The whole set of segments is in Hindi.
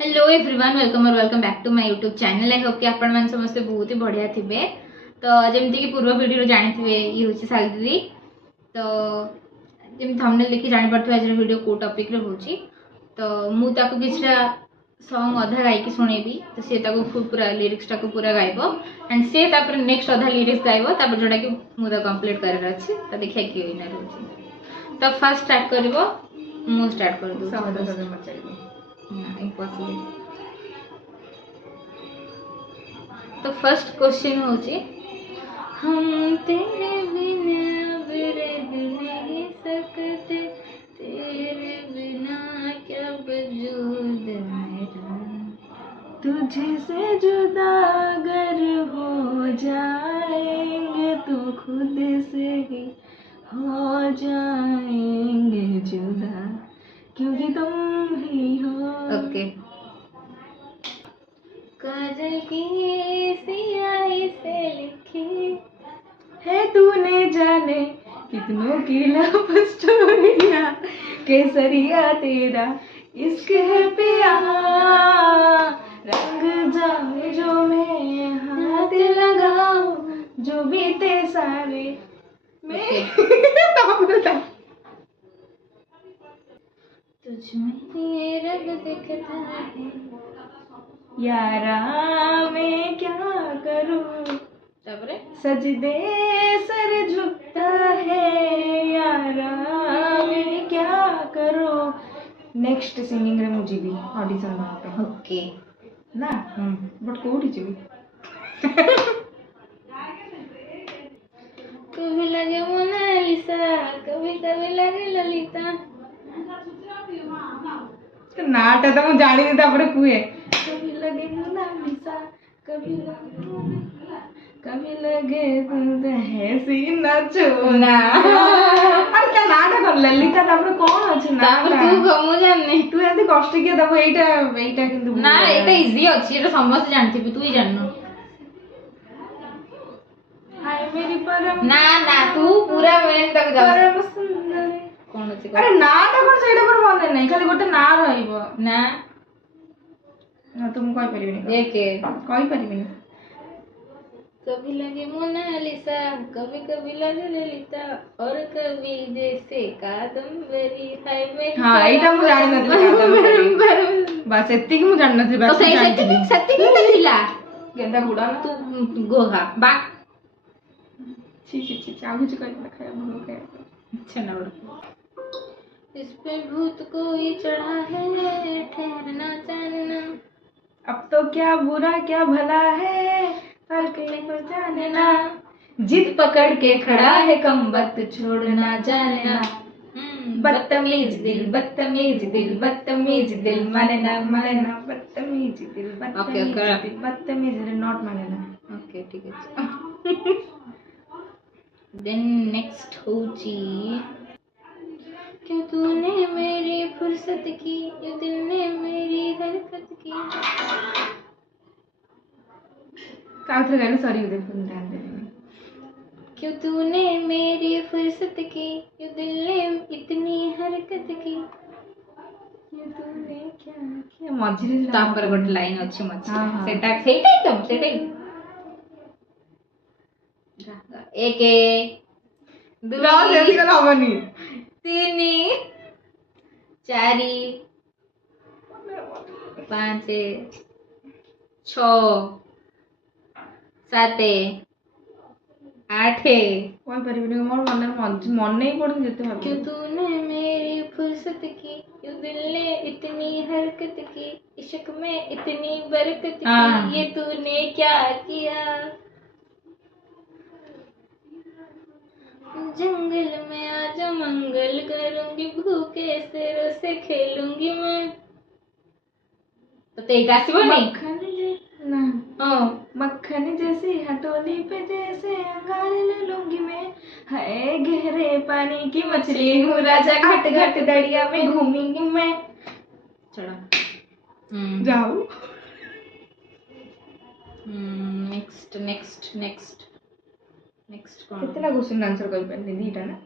हेलो एवरीवन, वेलकम और welcome back to my YouTube channel. I hope कि आपण मैंने समस्ते बहुत ही बढ़िया थे। तो जमती कि पूर्व वीडियो जानी ये हूँ साल दीदी। तो जमी थंबनेल देखि जानी पार्थिबे आज वीडियो को टॉपिक रे होची। तो मु ताको किछरा सॉन्ग अधा गायकी सुनेबी। तो सी पूरा लिरिक्स टाको पूरा गाइबो एंड सी तापर नेक्स्ट अधा लिरिक्स गाइबो तापर जोटा कि मु तो कंप्लीट करर अछि। तो देखिया कि विनर होची। तो फर्स्ट स्टार्ट करबो मु स्टार्ट कर दू। इम्पॉसिबल। तो फर्स्ट क्वेश्चन होची, हम तेरे बिना अब रह नहीं सकते, तेरे बिना क्या वजूद मेरा, तुझे से जुदा अगर हो जाएंगे तो खुद से ही हो जाएंगे जुदा, क्योंकि तुम ही हो। ओके। काजल की सियाही से लिखी है तूने जाने कितनों की लव स्टोरिया, केसरिया तेरा इश्क है पिया, रंग जाऊं जो मैं हाथ लगाऊं, जो बीते सारे में तुझ में ये रंग दिखता है, यारा मैं क्या करूं, तापरे सजदे सर झुकता है, यारा मैं क्या करूं। नेक्स्ट सिंगिंग रे मुझे भी ऑडिशन बात ओके ना बट कोठी जीवी कभी लगे मोनालिसा, कभी कभी लगे ललिता। नाटा तो मैं जानी नहीं तापरे कुए कभी लगे मोनालिसा, कभी लगे तुम ऐसी नचोना। अरे क्या नाटा कर ललिता तापरे कौन अछि ना तापर तू कमु जानने तू एते कष्ट किया दबो एटा किंतु ना एटा इजी अछि, एटा समस्त जानथिबी, तू ही जाननो। हाय मेरी परम ना ना तू पूरा मेन तक जा। परम सुंदर कोन अछि? अरे नाटा कर सेटा पर मने नै खाली गोटे ना रहइबो ना ना तुम कहि परिबिनी एके कहि परिबिनी। कभी लगे मोनालिसा, कभी कभी लगे ललिता, और कभी जैसे कादम्बरी। हाय मेरी हां एटा मु जानि नथि कादम्बरी बस एत्ती कि मु जानि नथि तो बस सही सत्य की तो थिला गेंदा गुडा ना तू गोगा बा छी आगु जी कहि खाया भलो खाया अच्छा ना बड़ा। इस पे भूत कोई चढ़ा है, ठहरना जानना। अब तो क्या बुरा क्या भला है, फर्क तो जानना, जिद पकड़ के खड़ा है कमबख्त छोड़ना जानना, बदतमीज दिल बदतमीज दिल बदतमीज दिल माने ना बदतमीज दिल बदतमीज दिल नॉट माने ना। ओके ठीक है। देन नेक्स्ट होची, क्यों तूने मेरी फुर्सत की, क्यों दिल ने मेरी हरकत की। काउथर गाने सॉरी उधर फोन ध्यान दे। क्यों तूने मेरी फुर्सत की, क्यों दिल ने इतनी हरकत की। तूने क्या किया मझिरे तापर गोटे लाइन अछि मझिरे हां सेटा सेटाई एक लॉस ऐसी कल हबनी 3 4 5 6 7 8 कोई परिबिनी मोर मन नहीं पड़न जते भाबी। क्यों तूने मेरी फुर्सत की, क्यों दिल ने इतनी हरकत की, इश्क में इतनी बरकत की, ये तूने क्या किया। जंगल में आज मंगल करूंगी, भूखे शेरों से खेलूंगी मैं। तो तेरा आसीबो नहीं ना मक्खन जैसी हथौली पे जैसे अंगार ले लूंगी मैं, है गहरे पानी की मछली हूँ राजा, घट घट दरिया में घूमेंगी मैं। चलो जाओ नेक्स्ट नेक्स्ट नेक्स्ट नेक्स्ट कौन कितना क्वेश्चन आंसर कर पाए दीटा ना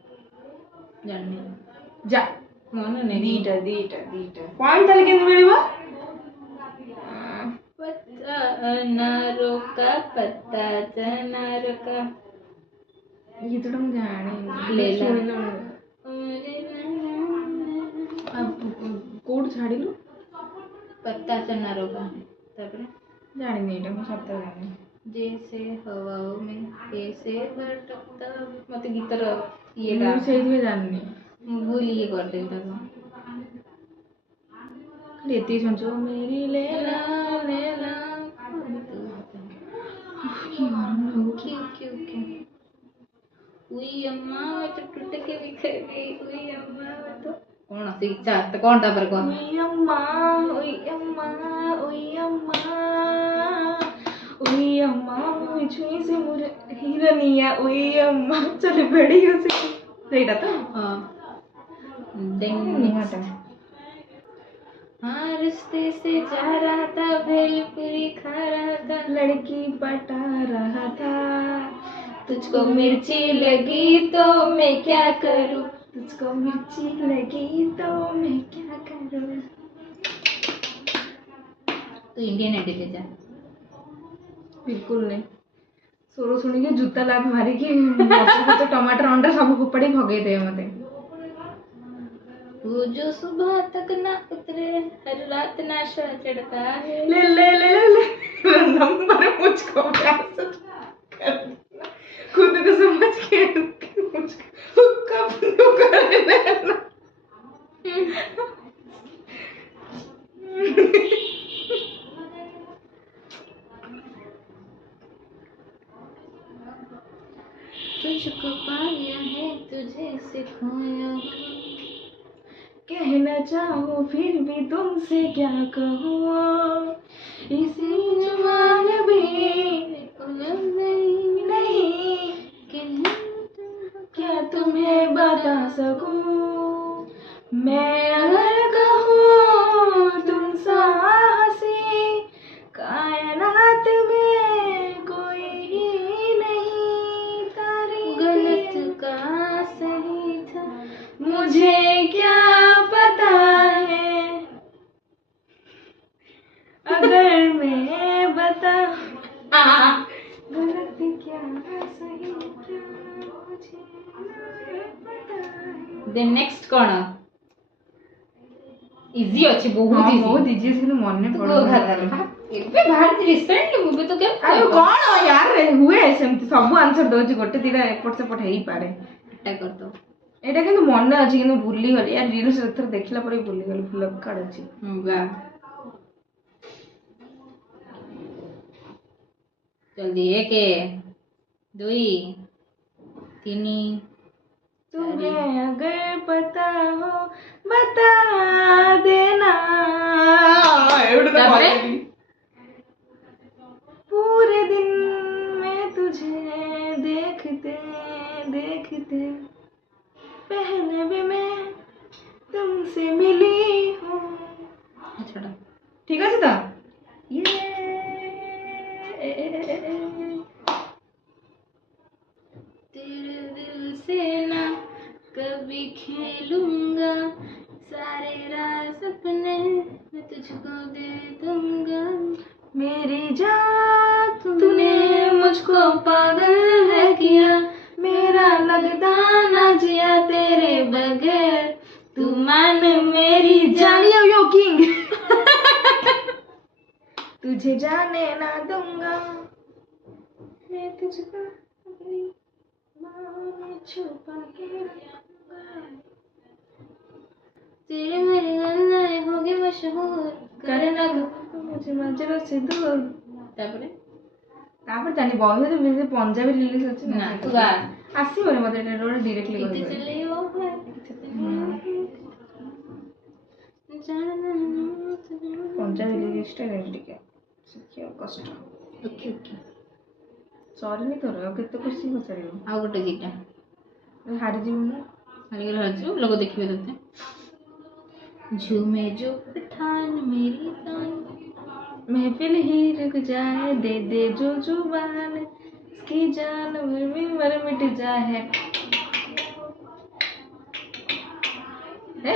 जाननी जा मन नहीं दीटा पॉइंट तले के मिलबा अनारों का पत्ता अनारों का ये तो तुम जाने ले ला। अब कोड छाड़ी लो पत्ता अनारों का तापर जानी नहीं एटा मैं सत्य जानी जैसे हवाओं में कैसे भटकता मत गीतर ये गा मैं सही में जाननी भूल ये कर दे ताको लेती सुन जो मेरी लेला लेला की गरम लगो क्यों क्यों क्यों उई अम्मा मैं तो टूट के बिखर गई उई अम्मा मैं तो कौन आसी इच्छा तो कौन तापर कौन उई अम्मा उई अम्मा उई अम्मा उई अम्मा छुई से मुझे हिरनिया उई अम्मा चले बड़ी हो से ସେଇଟା ତ हाँ ନିହାତି हाँ रिश्ते से जा रहा था भेलपुरी खा रहा था लड़की पटा रहा था तुझको मिर्ची लगी तो मैं क्या करूं तुझको मिर्ची लगी तो मैं क्या करूं तू इंडियन आइडल ले जा बिल्कुल नहीं सोरो सुनी के जूता लाग मारी कि तो टमाटर अंडा सब फोपड़ी भगई दे मते वो जो सुबह तक ना उतरे हर रात नशा चढ़ता है ले ले ले ले ले नंबर मुझको प्यास कर खुद को समझ के मुझको कब तो कर लेना तुझको पाया है तुझे सिखाया कहना चाहूँ फिर भी तुमसे क्या कहूँ इसी जुबान भी नहीं क्या तुम्हें बता सकूं मैं अगर कहूँ तुम साहसी कायनात में कोई ही नहीं तारीफ गलत का सही था मुझे क्या पता है अगर मैं बता गलत क्या सही क्या मुझे पता है देन नेक्स्ट कौन इजी अच्छी बहुत इजी बहुत इजी से मन तो पड़ो ଏବେ ବାହାରିଛି ରିସେଣ୍ଟଲି ମୁଭି ତ କେମିତି ଆରେ କଣ यार ହୁଏ ସେମିତି ସବୁ ଆନ୍ସର ଦଉଛି ଗୋଟେ ଦିଟା ଏପଟ ସେପଟ ହେଇପାରେ ଏଟା କରିଦବ ଏଇଟା କିନ୍ତୁ ମନେ ଅଛି କିନ୍ତୁ ଭୁଲିଗଲି ୟାର ରିଲ୍ସ ଏଥର ଦେଖିଲା ପରେ ଭୁଲିଗଲି ଫ୍ଲିପକାର୍ଟ ଅଛି ବା जल्दी 1 2 3 तुम्हें अगर पता हो बता देना तापरे? पूरे दिन में तुझे देखते देखते पहले भी मैं तुमसे मिली हूँ छोड़ा ठीक है सीता ये तेरे दिल से ना कभी खेलूंगा सारे राज सपने मैं तुझको दे दूंगा मेरी जान तूने मुझको पागल है किया मेरा लगता ना जिया तेरे बगैर तू मान मेरी जान यो किंग तुझे जाने ना दूंगा मैं तुझको अपनी बाहों में छुपा के रखूंगा तेरे मेरे गल्ले हो गए मशहूर करना मुझे मंजरों से दूर तापरे तापर जानी बहुत है पंजाबी रिलीज होची ना तू गा आसीबनी मते एटा रोड डायरेक्टली किते कर चले हो पंजाबी रिलीज टा रेडी के शिखियो कष्ट ओके ओके सॉरी नहीं तो रो केते खुशी पछाड़ियो आ गोटे गीता हारी जीव मु हारिगल हारछु लोग देखिबे तते झूमे जो पठान मेरी तान महफिल ही रुक जाए दे दे जो जुबान इसकी जान मर मिट जाए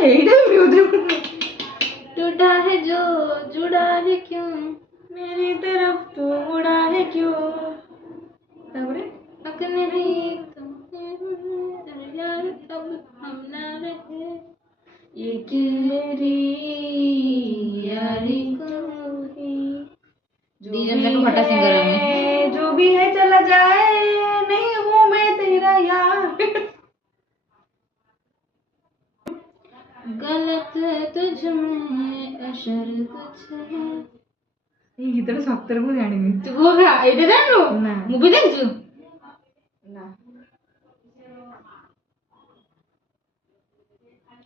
एटा म्यूजिक टूटा है जो जुड़ा है क्यों मेरी तरफ तू मुड़ा है क्यों? तापरे अकने भी तुम यार तब हम ना रहे ये कि मेरी यारी को ही दीजन का फटा सिंगर है मैं। जो भी है चला जाए, नहीं हूँ मैं तेरा यार। गलत तुझ में असर कुछ है। ये गीतटा सତରେ ମୁଁ ଜାଣିନି। तू वो ଏଇଟା ଜାଣିନୁ? ନା। ମୁଭି ଦେଖିଛୁ? ना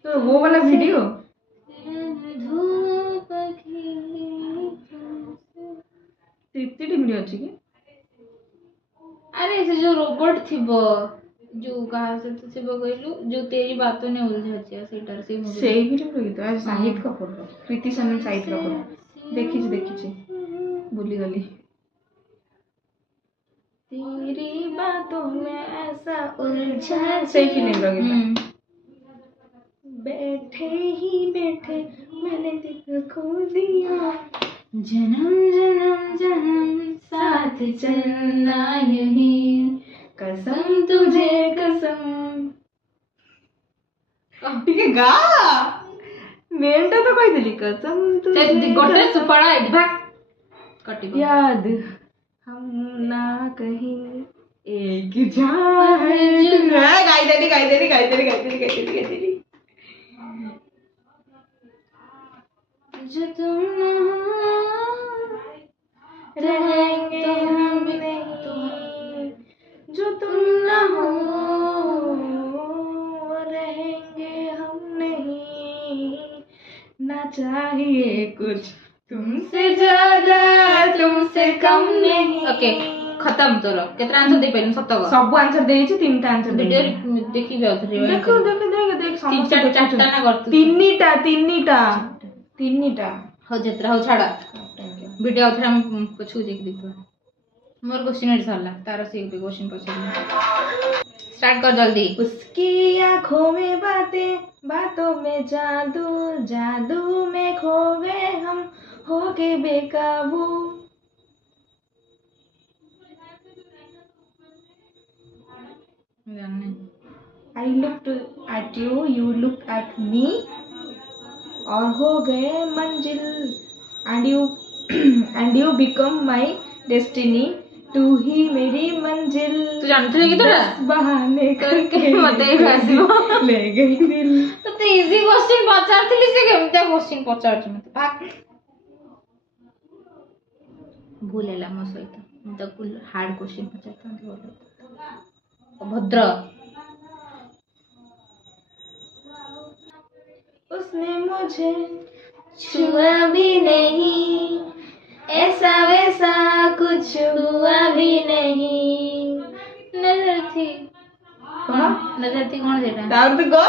तो वो वाला वीडियो धूप की तृप्ति वीडियो अच्छी की? अरे से जो रोबोट थिबो जो कहा से तो थिबो कहलु जो तेरी बातों ने उलझा सेटार से मूवी ସେଇ ଭିडिଓ ଗୀତ आज शाहिद कपूर प्रीति सनल शाहिद कपूर देखी भूली गली। तेरी बातों में ऐसा उलझा सही फिल्म रो गीत। बैठे ही बैठे मैंने दिल खो दिया, जन्म जन्म जन्म साथ चलना यही कसम तुझे कसम। ठीक है गा मेनटा तो କହିଦେଲି कसम तुझे गोटे सुपड़ा एडी भाग कटी याद हम ना कहीं एक जान गाई देली जो तुम न हो रहेंगे हम नहीं, जो तुम न हो रहेंगे हम नहीं, ना चाहिए कुछ तुमसे ज्यादा तुमसे कम नहीं। ओके खत्म तोर केतना आंसर दे पाइलु सत को सब आंसर देइछि तीनटा आंसर वीडियो देखि जाउ थे देखो देख तीन चार चारटा ना करतु तीनटा हो जत्रा हो छाड़ा वीडियो उधर हम पछु देख देखो मोर क्वेश्चन एड सरला तार से एक क्वेश्चन पछ स्टार्ट कर जल्दी। उसकी आंखों में बातों में जादू, जादू में खो गए हम, हो गए बेकाबू। I looked at you, you looked at me, और हो गए मंजिल, and you become my destiny, तू ही मेरी मंजिल। तू जानते लगी तो बहाने करके मते आसीबो ले गई दिल। तो इजी क्वेश्चन पचारथिली से केमता क्वेश्चन पचारछ मते भाग भूल हैला मो सहित म तो कुल हार्ड क्वेश्चन पचारथा बोल अभद्र। उसने मुझे छुआ भी नहीं, ऐसा वैसा कुछ हुआ भी नहीं। नजर थी नजर थी कौन सेटा तार तो गो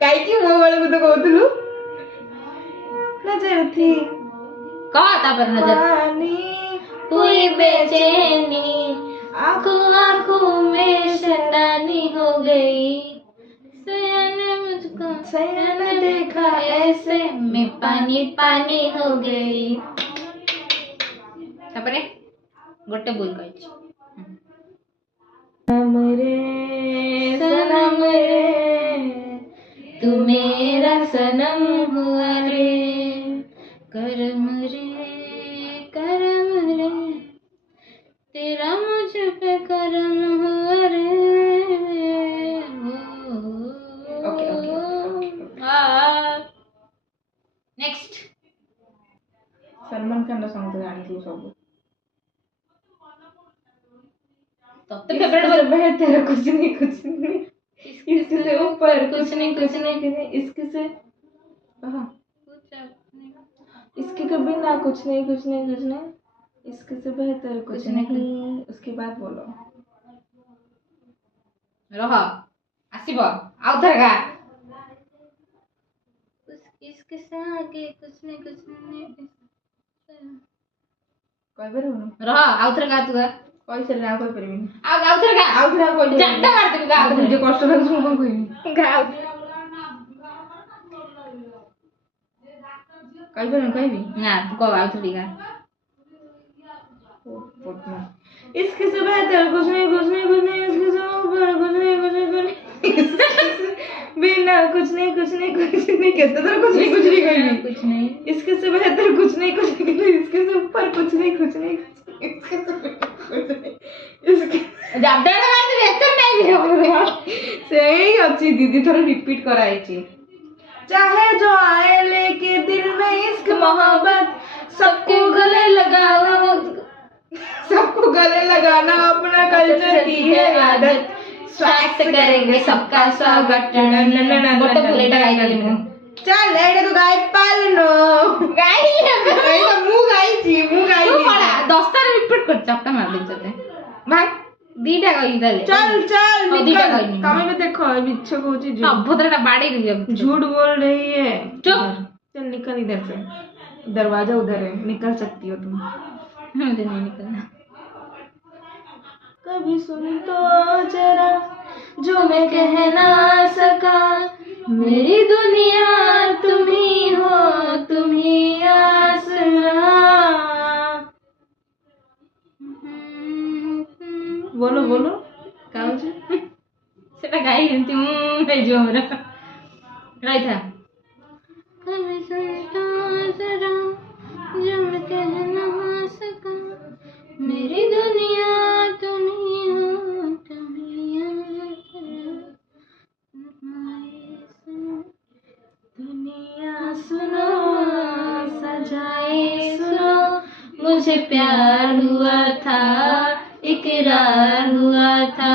काई की मो वाले को तो कहतलु नजर थी कहता पर नजर पानी हुई बेचैनी, आंखों में शैतानी हो गई, सयाने देखा ऐसे में पानी पानी हो गई। तापरे गोटे बोल कहछ सनम रे तू मेरा सनम हुआ रे, करम रे तेरा मुझ पे करम हुआ रे। नेक्स्ट सलमान खान सॉन्ग तो जानी सब तो फेवरेट बोल तेरा कुछ नहीं इससे ऊपर कुछ नहीं इसके इसके कभी ना कुछ नहीं इसके से बेहतर कुछ नहीं। उसके बाद बोलो रह आसीबो आउ थर गा इसके आगे कुछ नहीं कोई बार बोलो रह आउ थर गा तू गा कोई से ना कोई परमिन आउ थर गा कोई जट्टा मार दे गा मुझे कष्ट लगे सुन कोई कोई गा कोई बार कोई भी ना तू को आउ थर गा इसके से बेहतर कुछ नहीं, कुछ नहीं, कुछ नहीं, इसके से ऊपर कुछ नहीं, कुछ नहीं, कुछ नहीं, बिना कुछ नहीं, कुछ नहीं, कुछ नहीं, कहते तो कुछ नहीं, कुछ नहीं, कोई नहीं, कुछ नहीं, इसके से बेहतर कुछ नहीं, कुछ नहीं, इसके से ऊपर कुछ नहीं, कुछ नहीं, इसके से कुछ नहीं, इसके ଜାବଡା ମାରି ବେତନ ନାହିଁ सही अच्छी दीदी थोड़ा रिपीट कराई। चाहे जो आए लेके दिल में इश्क मोहब्बत, सबको गले लगाओ, सबको गले लगाना अपना कल्चर की है आदत, स्वागत करेंगे सबका स्वागत। ଗୋଟେ ବୁଲେଟ ଗାଇଦେଲି ମୁଁ। चल एडे तो गाय पालनो ଗାଇଲି ଏଇଟା ମୁଁ ଗାଇଛି ତୁ କଣ 10 ଥର ରିପିଟ कर चपटा मार दे तते भाग दीटा कहि दले। चल चल दीटा निकल, कहि तमे भी देखो मिछ कहूची झूठ, अभद्रटा बाड़ी दियो झूठ बोल रही है। चुप। चल निकल इधर से, दरवाजा उधर है, निकल सकती हो तुम। मुझे नहीं निकलना। कभी सुन तो जरा जो मैं कह ना सका, मेरी दुनिया तुम ही हो, तुम ही आसरा। बोलो बोलो क्या हो सेटा गाई एंती हे जो हमरा राइट था। कभी सुनता जरा जो मैं कह ना सका, मेरी दुनिया तुम ही हो, तुम ही दुनिया सुनो सजाए सुनो, मुझे प्यार हुआ था, इकरार हुआ था।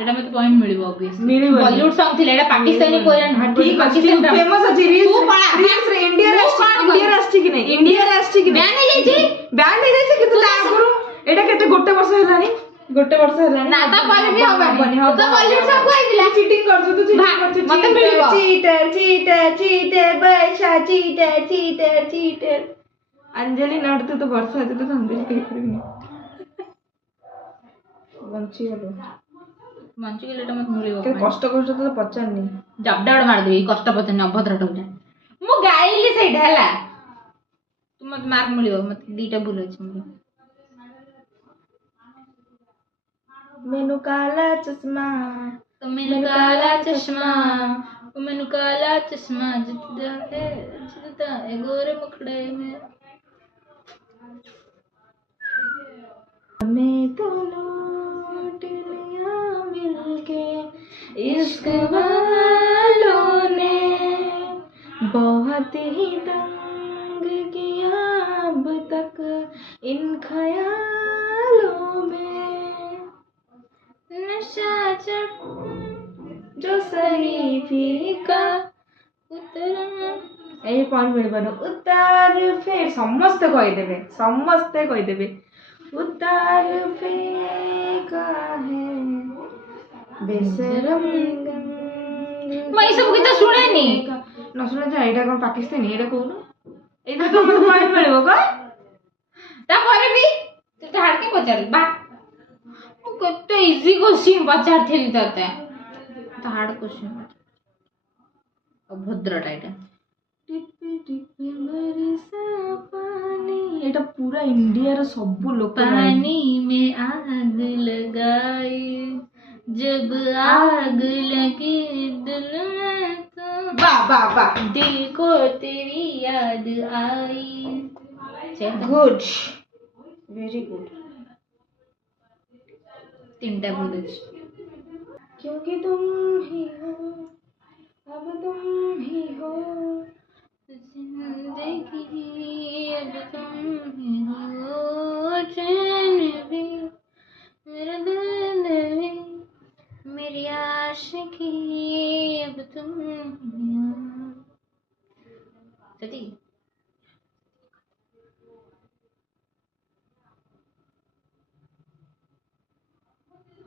एटा मते पॉइंट मिलिबो ऑब्वियसली। मिलिबो। बॉलीवुड सॉन्ग थिले एटा पाकिस्तानी कोरियन हां ठीक पाकिस्तान है, फेमस अछि रील्स। तू पड़ा रील्स रे इंडिया राष्ट्रीय कि नहीं, इंडिया राष्ट्रीय कि नहीं, बैन हो जाई बैन हो जाई कि तू ता करू एटा केते गोटे वर्ष हेलानी, गोटे वर्ष हेलानी ना ता परे भी हबनी तो बॉलीवुड सॉन्ग कोइदिला चीटिंग करछु, तू चीटिंग करछु, मते मिलिबो। चीटर चीटर चीटर बैशा चीटर चीटर चीटर। अंजलि नडते तो वर्ष आते तो अंजलि कहि करबी बंची गलो मंचू के लेटा मत मिलिबो। के कष्ट कष्ट तो पचारनी जबडा मार देबी कष्ट पचन अभद्र टोटा मु गाइली सेटा हला तू मत मार्क मिलिबो मत दीटा भूल अछि मोर। मेनू काला चश्मा, तो मैंने काला चश्मा, तो मैंने काला चश्मा जितना है गोरे मुखड़े में। हमें दोनों टिलियां मिलके इश्क वालों ने बहुत ही तंग किया अब तक इन ख्यालों में, नशा चढ़ जो सही फीका उतरा ए पॉइंट मिल बनो उतार फेर समस्त कहि देबे, समस्त कहि देबे उतार फेंका है बेशरम मैं ये सब गीत सुने नहीं न सुने जा एटा कोन पाकिस्तानी एटा कोन एटा तो हम पॉइंट मिलबो का ता परे भी तू हाड़ के पचार बा तू कते इजी क्वेश्चन पचार थेली तते ता हार्ड क्वेश्चन अभद्र टाइटा टिप टिप बरसा पानी एटा पूरा इंडिया रो सब लोग पानी में आग लगाई जब आग लगी दिल में तो वाह वाह वाह दिल को तेरी याद आई। Good very good. तीनटा बोल क्योंकि तुम ही हो अब तुम ही हो जिंदगी अब तुम ही हो, चैन भी मेरा दर्द भी मेरी आशिकी अब तुम ही हो। सती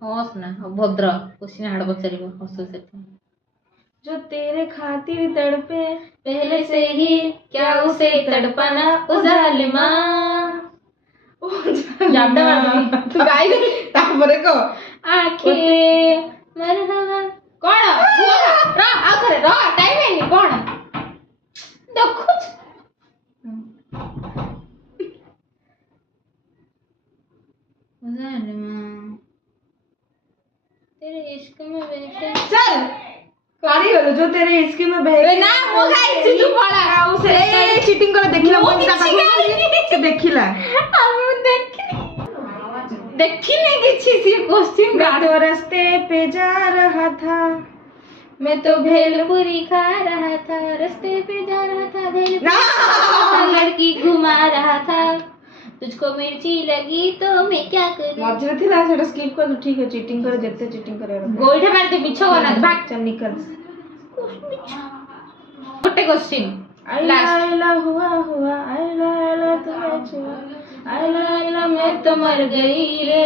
हस ना अभद्र क्वेश्चन हाड़ पचारिबो हस सेठी जो तेरे खातिर तड़पे पहले से ही क्या उसे तड़पाना ओ जालिमा ओ जाबडा मार तू गाई दे तापरे को आंखें मरहबा कोण रा आ करे रा टाइम है नी कोण देखुच जालिमा तेरे इश्क में बहके चल काली गलो जो तेरे इश्क में बह ना मु गाइछि तू पळा ଆଉ ସେ ଚିଟିଂ କଲେ ଦେଖିଲା ମୁଁ ମୁଁ ତା କିଛି ପାଖକୁ ସେ ଦେଖିଲା हम देखी किसी सी क्वेश्चन मैं तो रास्ते पे जा रहा था मैं तो भेलपुरी खा रहा था रास्ते पे जा रहा था भेलपुरी लड़की घुमा रहा था तुझको मिर्ची लगी तो मैं क्या करूं मझे थिला सेटा स्किप कर ठीक है चीटिंग करे जते चीटिंग करे गोइठा मारते मिछो बना भाग चल निकल गोटे क्वेश्चन आइला आइला हुआ हुआ आइला आइला तुम्हें छुआ आइला आइला मैं तो मर गई रे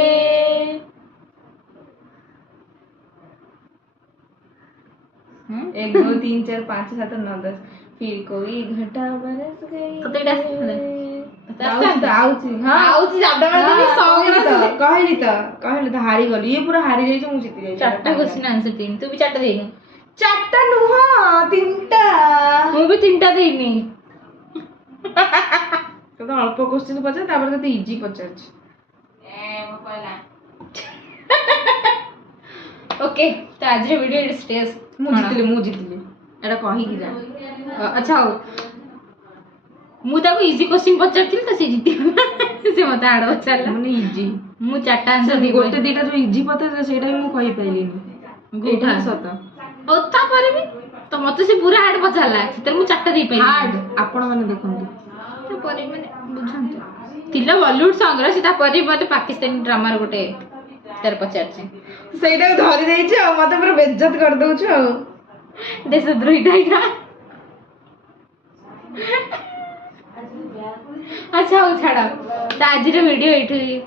1 2 3 4 5 7 9 10 फिर कोई घटा बरस गई तो तेरा आउची हां आउची जाबडा मारते सॉन्ग कहली तो हारी गली ये पूरा हारी जाई मु जीती जाई चारटा क्वेश्चन आंसर तीन तू भी चारटा देनु चारटा नुह तीनटा मु भी तीनटा देनी तो अल्प क्वेश्चन पचार तापर तो इजी पचार ए मो कहला ओके तो आज रे वीडियो स्टेज मु जीतली एटा कहि कि जा अच्छा हो मु ताको इजी क्वेश्चन पचारथिल तो से जीती से मत हार्ड पचारला माने इजी मु चारटा आंसर दी गोटे दीटा जो इजी पता सेटा भी मु कहि पाइलिनी गोटा सत ओता पर भी तो मते से पूरा हार्ड पचारला सेतर मु चारटा दे पाइली हार्ड आपण माने देखंतु तो पर माने बुझंतु तिला बॉलीवुड सॉन्ग रा सीता पर मते पाकिस्तानी ड्रामा रो गोटे तार पचारछे सेटा धरि देइ छ मते पूरा बेइज्जत कर दउ छ देशद्रोही टाइगा अच्छा हो छाड़ा तो आज वीडियो ये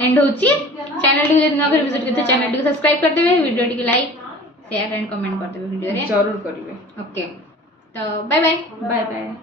एंड होची चैनल टी न कर विजिट करते चैनल टी सब्सक्राइब कर देबे video T like share and comment कर देबे वीडियो रे जरूर करिवे ओके तो बाय बाय बाय बाय